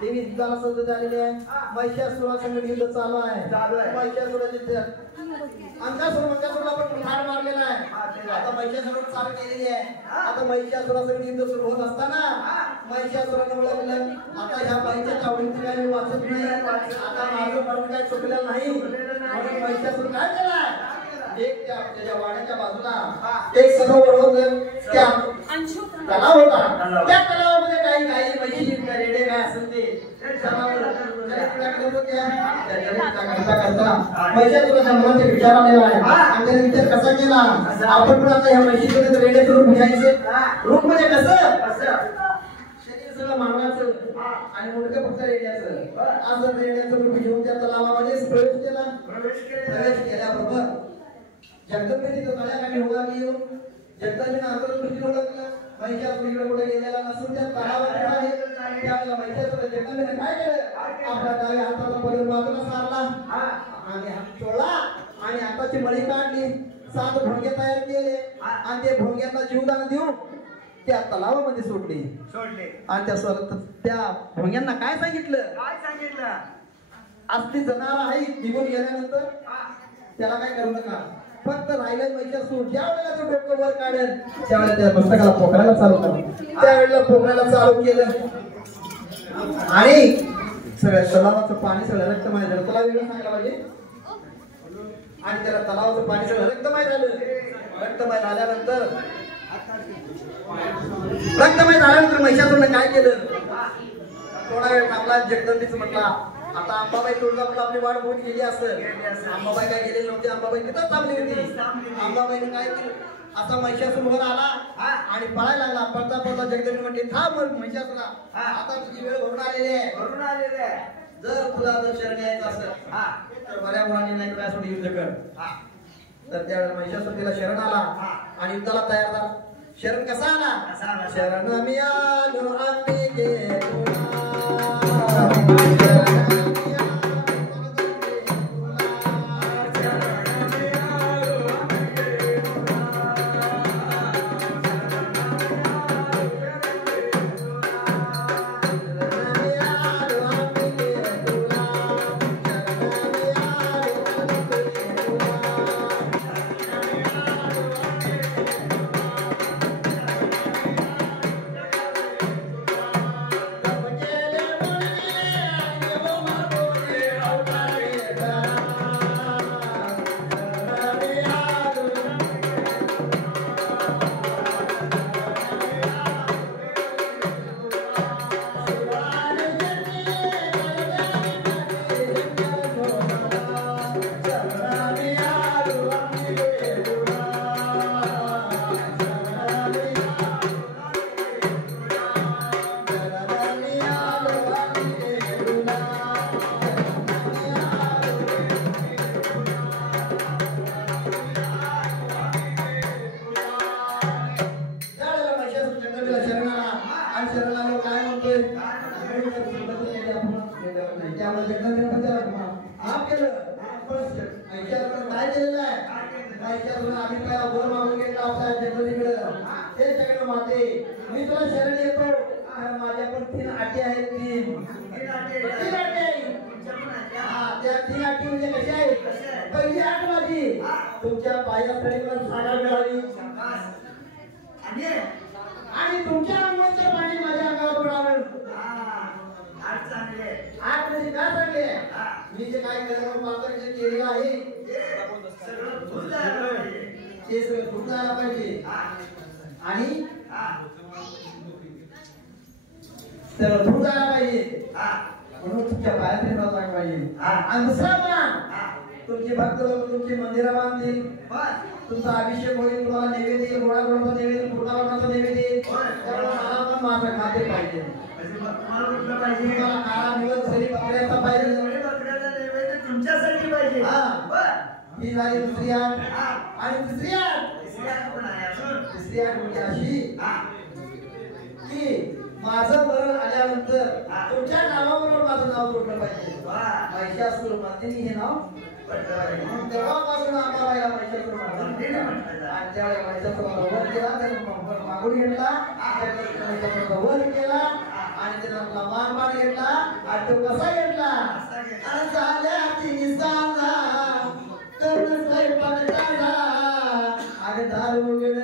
देवी युद्धाला सज्ज झालेली आहे. महिषासुरा संग युद्ध चालू आहे. महिषासुराची अंगासुराला पण ठार मारलेला आहे. आता महिषासुर चालू केलेली आहे. आता महिषासुरा संग युद्ध सुरू होत असताना महिषासुराने ओळखलं आता ह्या बाईच्या चावडीत काय मी वाचत नाही. आता माझं मरण काय चुकलेलं नाही. म्हणून महिषासुर काय केलाय एक त्याच्या वाड्याच्या बाजूला एक सरोवर होतं. त्या तलाव होता. त्या तलावामध्ये काही गाई म्हशी रेडे काय असेल ते महिषासुरा जन्माचा विचार आलेला आहे. आणि त्याने विचार कसा केला आपण पण आता ह्या म्हशीचे रेडे करून घ्यायचे. रूप म्हणजे कसं शरीर सगळं मानवाचं आणि मुंडकं फक्त रेड्याचं. असं रेड्याचं रूप घेऊन त्या तलावामध्ये प्रवेश केल्याबरोबर जगदंबे तिथं तळ्याकाठी उभारली येऊन जगदंबेनं अंतर्दृष्टीने ओळखलं महिषासुर पुढे गेलेला नसून त्या तलावात आहे. त्यावेळेला महिषासुर जगदंबेने काय केलं आपल्या डाव्या हाताचा पदर बाजूला सारला आणि हात चोळला आणि हाताची मळी काढली. 7 भोंगे तयार केले आणि ते भोंग्यांना जीवदान देऊन त्या तलावामध्ये सोडले. आणि त्या भोंग्यांना काय सांगितलं असली जनावर आहे निघून गेल्यानंतर त्याला काय करू नका. फक्त राहिलं महिषासुर ज्या वेळेला तो डोकं वर काढेल त्यावेळेला त्या मस्तकाला पोखरायला चालू केलं. त्यावेळेला पोखरायला चालू केलं आणि सगळ्या तलावाचं पाणी सगळं रक्तमय झालं. तुला वेगळं सांगायला पाहिजे. आणि त्याला तलावाचं पाणी सगळं रक्तमय झालं. रक्तमय झाल्यानंतर महिषासुरने काय केलं थोडा वेळ थांबला. जगदंबीचं म्हटला आता अंबाबाई तुळजापूरला आपली वाट होऊन गेली असेल. अंबाबाई काय गेलेली नव्हती. अंबाबाई तिथंच थांबली होती. अंबाबाईने काय केलं आता महिषासुर वर आला आणि पळायला लागला. पळता पळता जगदंबी म्हणते थांब महिषासुरा आता तुझी वेळ भरून आलेली आहे. जर तुला शरण यायचं असेल तर बऱ्या मुलांनी नाही तुझ्यासाठी युद्ध कर. तर त्यावेळेला महिषासुर तिला शरण आला आणि युद्धाला तयार झाला. शरण कसा आला शरण मी आलो अंबिके तुमच्या पायाकडे सागा मिळाली आणि तुमच्या अंगाचं पाणी माझ्या अंगावर पडावं. आज म्हणजे काय सांगले मी जे काय जे केलेलं आहे ते सगळं धुवून जायला पाहिजे आणि सगळं धुवून जायला पाहिजे. म्हणून तुमच्या पायात लागला पाहिजे. आणि दुसरा पण तुमचे भक्त लोक तुमचे मंदिर बांधतील. तुमचा अभिषेक होईल. तुम्हाला नैवेद्य येईल. गोडा गोडाचा नैवेद्य पूर्णावरणाचा नैवेद्य येईल. त्यामुळे मला पण माझं खाते पाहिजे. तुम्हाला काळा निवड सरी बकऱ्याचा पाहिजे. तुमच्यासाठी पाहिजे. ही झाली दुसरी आठ. आणि तिसरी आठ म्हणजे अशी की माझं मरण आल्यानंतर तुमच्या नावाबरोबर माझं नाव जोडलं पाहिजे. महिषासुर मर्दिनी हे नाव तेव्हापासून अंबाबाईला महिषासुर मर्दिनी आणि त्यावेळेला महिषासुराला वध केला. त्याने मागून घेतला. वध केला आणि त्यानं आपला मान घेतला आणि तो कसा घेतला आणि झाल्या तिने सांगा कर्ण स्वयंपाक झाला आणि दारू उघड